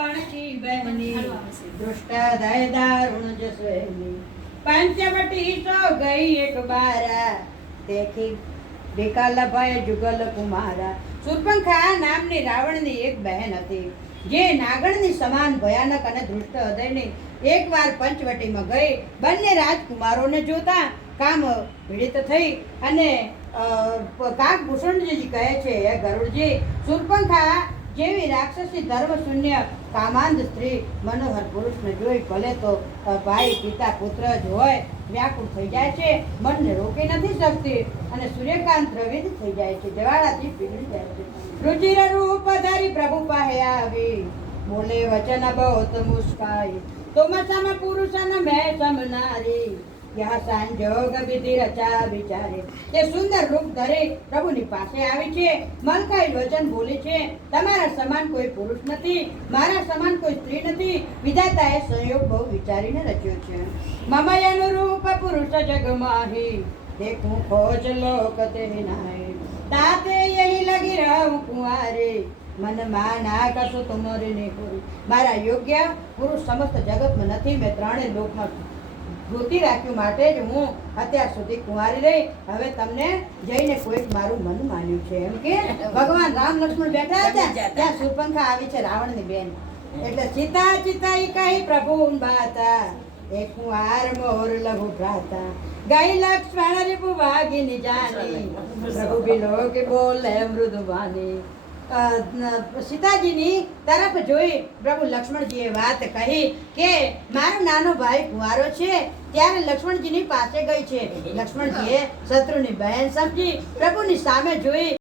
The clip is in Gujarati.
વણકી બહેની દુષ્ટ દય દારુણ જસવેની પંચવટી સો ગઈ એક બારા દેખી વિકલ ભય જુગલ કુમારા શૂર્પણખા નામની રાવણની એક બહેન હતી જે નાગણની સમાન ભયાનક અને દૃષ્ટ હૃદયની એકવાર પંચવટીમાં ગઈ બંને રાજકુમારોને જોતા કામ પીડિત થઈ અને કાકભૂષણજી કહે છે હે ગરુડજી શૂર્પણખા જેવી રાક્ષસી ધર્મ શૂન્ય કામાંધ સ્ત્રી મનોહર પુરુષને જોઈ ભલે તો ભાઈ પિતા પુત્ર જ હોય વ્યાકુળ થઈ જાય છે મનને રોકી નથી શકતી અને સૂર્યકાંત દ્રવિત થઈ જાય છે જવાળાથી પીગળી જાય છે રુચિર રૂપ ધરી પ્રભુ પાસે આવી બોલે વચન બહોત મુસ્કાઈ તોમસામાં પુરુષન મેં સમનારી યહ સંજોગ વિધિ રચા વિચારે તે સુંદર રૂપ ધરી પ્રભુની પાસે આવી છે મલકાઈ વચન બોલે છે તમારા સમાન કોઈ પુરુષ નથી મારા સમાન કોઈ સ્ત્રી નથી વિધાતાએ સંયોગ બહુ વિચારીને રચ્યો છે મમયનું રૂપ પુરુષ જગમાહી देखूं खोज लोक ते नाय ताते यही लगी रहूं कुंवारे मन माना कसु तुमरी निपुरी मारा योग्य પુરુષ સમસ્ત જગતમાં નથી મેં ત્રણે લોકમાં ગોતી રાખ્યું માટે જ હું અત્યાર સુધી કુંવારી રહી હવે તમને જઈને કોઈક મારું મન માન્યું છે એમ કે ભગવાન રામ લક્ષ્મણ બેઠા હતા ત્યાં શૂર્પણખા આવી છે રાવણની બેન એટલે સીતા ચિતાઈ કહી પ્રભુ બાતા એક કુંવાર મોર લઘુ ભ્રાતા ગઈ લક્ષ્મણ રિપુ વાગીની જાની પ્રભુ બિલો કે બોલે મૃદુવાની સીતાજીની તરફ જોઈ પ્રભુ લક્ષ્મણજીએ વાત કહી કે મારો નાનો ભાઈ કુંવારો છે ત્યારે લક્ષ્મણજીની પાસે ગઈ છે લક્ષ્મણજીએ શત્રુની બહેન સમજી પ્રભુની સામે જોઈ